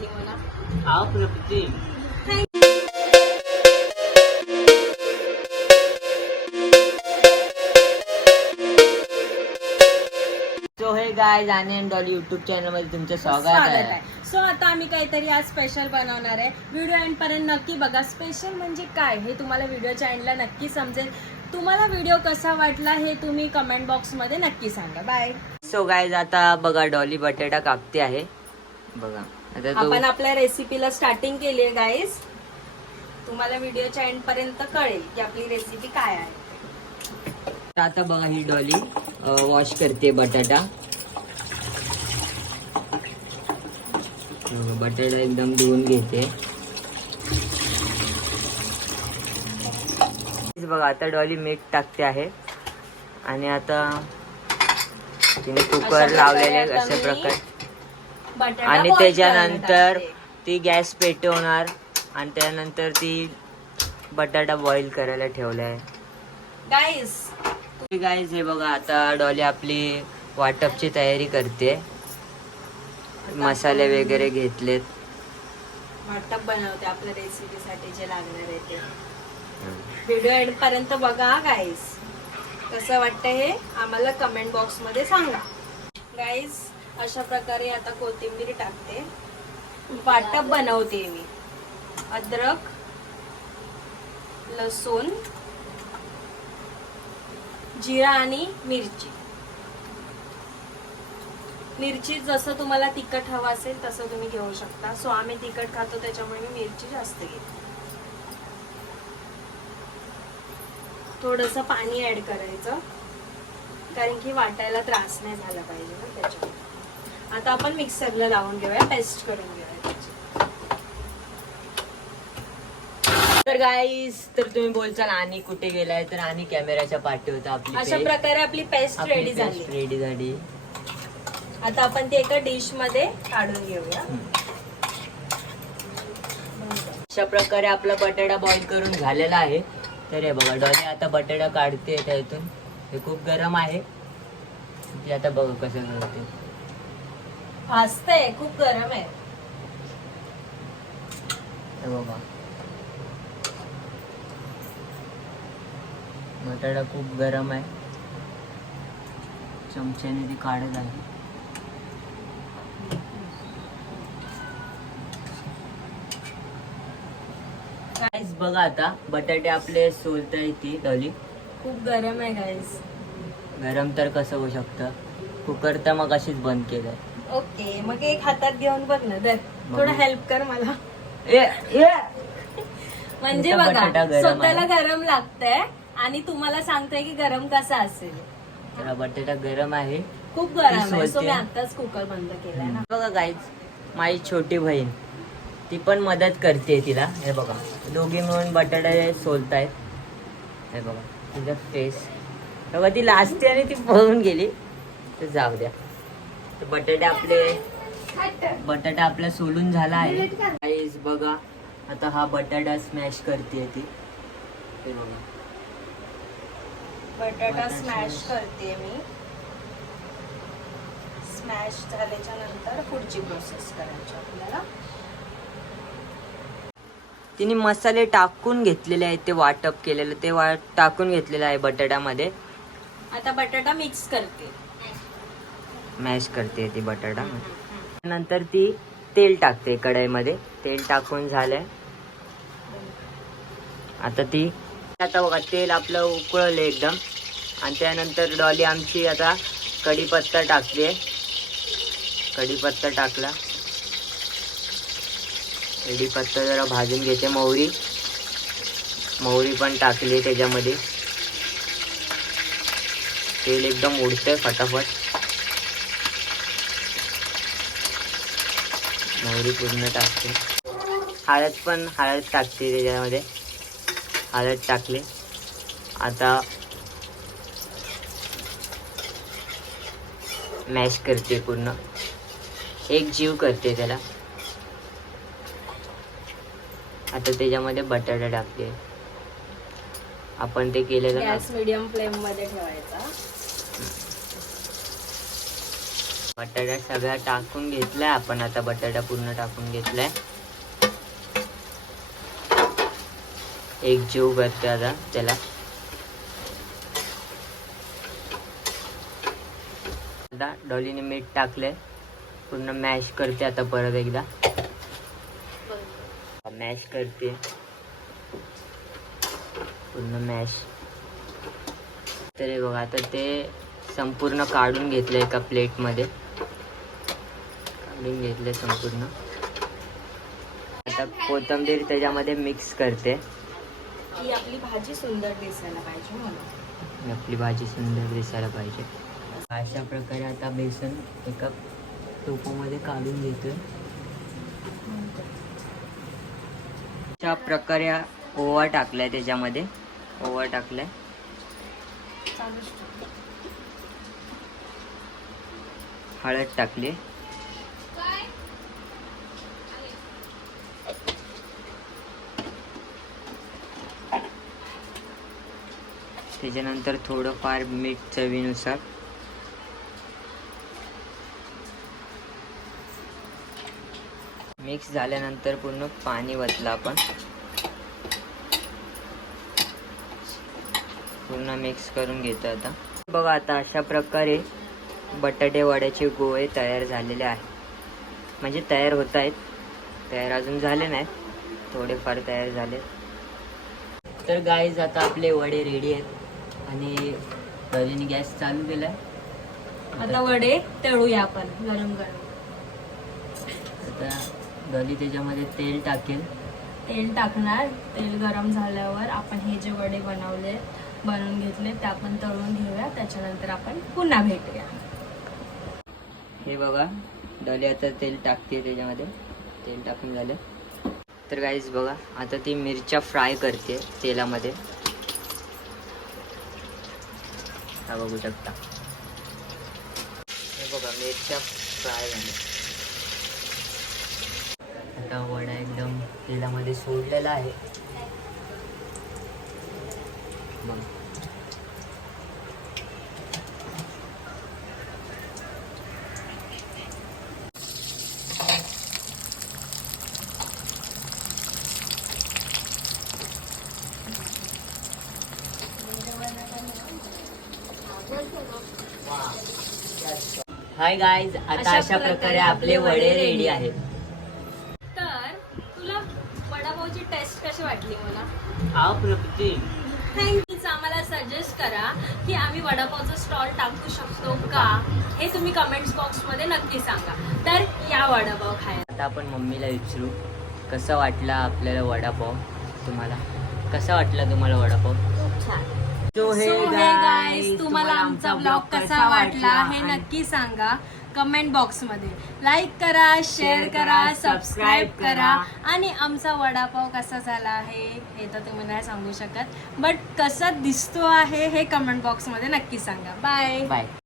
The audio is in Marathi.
वाटली मला? अप्रतिम. सो हे गाइस आणि अँड डॉली युट्यूब चॅनल मध्ये तुमचं स्वागत आहे. सो आता आम्ही काहीतरी आज स्पेशल बनवणार आहे. व्हिडिओ एंड पर्यंत नक्की बघा. स्पेशल म्हणजे काय हे तुम्हाला व्हिडिओच्या एंडला नक्की समजेल. तुम्हाला व्हिडिओ कसा वाटला हे तुम्ही कमेंट बॉक्स मध्ये नक्की सांगा. बाय. सो गाइस आता बघा डॉली बटाटा कापते आहे. बघा आता आपण आपल्या रेसिपीला स्टार्टिंग केली आहे गाईज. तुम्हाला व्हिडिओच्या एंड पर्यंत कळेल की आपली रेसिपी काय आहे. आता बघा ही डॉली वॉश करते बटाटा. बटाटा एकदम धुवून घेते. बघा आता डॉली मीठ टाकते आहे आणि आता तिने कुकर लावलेले अशा प्रकारे आणि त्याच्यानंतर ती गॅस पेटवणार आणि त्यानंतर ती बटाटा बॉईल करायला ठेवला आहे. गाईज हे बघा आता डॉली आपली वाटपची तयारी करते. मसाले वगैरे घेतलेत. वाटप बनवते आपल्या रेसिपीसाठी जे लागणार आहे ते. व्हिडिओ एंड पर्यंत बघा गाईज. कसं वाटतं हे आम्हाला कमेंट बॉक्स मध्ये सांगा. गाईज अशा प्रकारे आता कोथिंबीर टाकते. वाटप बनवते मी. अद्रक, लसूण, जिरा आणि मिरची जसं तुम्हाला तिखट हवं असेल तसं तुम्ही घेऊ शकता. सो आम्ही तिखट खातो त्याच्यामुळे मी मिरची जास्त घेते. थोडंसं पाणी ऍड करायचं कारण की वाटायला त्रास नाही झाला पाहिजे ना त्याच्यामुळे. आता आपण मिक्सरला लावून घेऊया, पेस्ट करून घेऊया त्याची. तर गाईस तर तुम्ही बोलचाल आणि कुठे गेलाय तर आणि कॅमेराच्या पाठी होता. आपली अशा प्रकारे आपली पेस्ट रेडी झाली. आता आपण ती एका डिश मध्ये काढून घेऊया. अशा प्रकारे आपला बटाटा बॉईल करून झालेला आहे. तर हे बघा डॉली आता बटाटा काढते त्यातून. हे खूप गरम आहे. ती आता बघा कसं करते. भाजतंय, खूप गरम आहे. हे बघा बटाटा खूप गरम आहे. चमच्याने ती काढत आहे. गाईस बघा आता बटाटे आपले सोलता येते डॉली. खूप गरम आहे गाईस. गरम तर कसं होऊ शकतं. कुकर तर मग अशीच बंद केलंय. ओके मग एक हातात घेऊन बघ ना. दर थोडं हेल्प कर मला. म्हणजे बघा स्वतःला गरम लागतंय आणि तुम्हाला सांगतोय की गरम कसा असेल. जरा बटाटा गरम आहे. खूप गरम आहे. सो मी आताच कुकर बंद केलाय ना. बघा गाईज माझी छोटी बहीण ती पण मदत करते तिला. हे बघा दोघी मिळून बटाटा सोलतायत. हे बघा तिचा फेस बघा. ती लाजते आणि ती पळून गेली तर जाऊ द्या. तर बटाटा आपला सोलून झाला आहे. गाईज बघा आता हा बटाटा स्मॅश करते ती. हे बघा बटाटा स्मॅश करते मी. स्मॅश झाल्याच्या नंतर पुढची प्रोसेस करायची आपल्याला. तिने मसाले टाकून घेतलेले आहेत. ते वाटप केलेलं ते टाकून घेतलेलं आहे बटाट्यामध्ये. आता बटाटा मिक्स करते. मॅश करते ती बटाटा. नंतर ती तेल टाकते कढईमध्ये. तेल टाकून झालंय. आता बघा तेल आपलं उकळलं एकदम. आणि त्यानंतर डॉली आमची आता कढीपत्ता टाकते. कढीपत्ता टाकला. कढीपत्ता जरा भाजून घेते. मोहरी पण टाकली त्याच्यामध्ये. तेल एकदम उडतंय फटाफट. मोहरी पूर्ण टाकते. हळद टाकते त्याच्यामध्ये. हळद टाकली. आता मॅश करते पूर्ण. एक जीव करते त्याला. आता त्याच्यामध्ये बटाटा टाकते. आपण ते केलेलं गॅस मीडियम फ्लेम मध्ये ठेवायचा. बटाटा सगळा टाकून घेतलाय आपण. आता बटाटा पूर्ण टाकून घेतलाय. एक जीव करते आता त्याला. आता डॉलीने मीठ टाकलंय. पूर्ण मॅश करते आता परत एकदा. मॅश करते पूर्ण मॅश. तर हे बघा आता ते संपूर्ण काढून घेतलं एका प्लेटमध्ये. काढून घेतले संपूर्ण. आता कोथिंबीर त्याच्यामध्ये मिक्स करते. ही आपली भाजी सुंदर दिसायला पाहिजे म्हणून. आपली भाजी सुंदर दिसायला पाहिजे. अशा प्रकारे आता बेसन एका टोपामध्ये काढून घेतोय. अशा प्रकारे ओवा टाकलाय त्याच्यामध्ये. ओवा टाकलाय. हळद टाकली. त्याच्यानंतर थोडंफार मीठ चवीनुसार. मिक्स झाल्यानंतर पूर्ण पाणी वतलं आपण. पूर्ण मिक्स करून घेतो आता. बघा आता अशा प्रकारे बटाटे वड्याचे गोळे तयार झालेले आहेत. म्हणजे तयार होत आहेत. तयार अजून झाले नाहीत. थोडेफार तयार झाले. तर गाईज आता आपले वडे रेडी आहेत. आणि डॉलीने गॅस चालू केलाय. आता वडे तळूया आपण गरम गरम. आता डॉली त्याच्यामध्ये तेल टाकेल. तेल टाकणार. तेल गरम झाल्यावर आपण हे जे वडे बनवून घेतले ते आपण तळून घेऊया. त्याच्यानंतर आपण पुन्हा भेटूया. हे बघा डॉली आता तेल टाकते त्याच्यामध्ये. तेल टाकून झालं. तर गाईज बघा आता ती मिरच्या फ्राय करते तेलामध्ये. हा बघू शकता. हे बघा मिरच्या फ्राय झाल्या. आता वडा एकदम तेलामध्ये सोडलेला आहे. बघ. हाय गाईज आता अशा प्रकारे आपले वडे रेडी आहेत. तर तुला वडापावची टेस्ट कशी वाटली मला? अप्रतिम. थँक्यू. आम्हाला सजेस्ट करा की आम्ही वडापावचा स्टॉल टाकू शकतो का, हे तुम्ही कमेंट्स बॉक्स मध्ये नक्की सांगा. तर या वडापाव खायला. आता आपण मम्मीला विचारू कसा वाटला आपल्याला वडापाव. तुम्हाला कसा वाटला तुम्हाला वडापाव? खूप छान. सो हे गाईज तुम्हाला आमचा ब्लॉग कसा वाटला हे नक्की सांगा कमेंट बॉक्स मध्ये. लाईक करा, शेअर करा, सबस्क्राईब करा. आणि आमचा वडापाव कसा झाला आहे हे तर तुम्ही नाही सांगू शकत, बट कसा दिसतो आहे हे कमेंट बॉक्स मध्ये नक्की सांगा. Bye bye.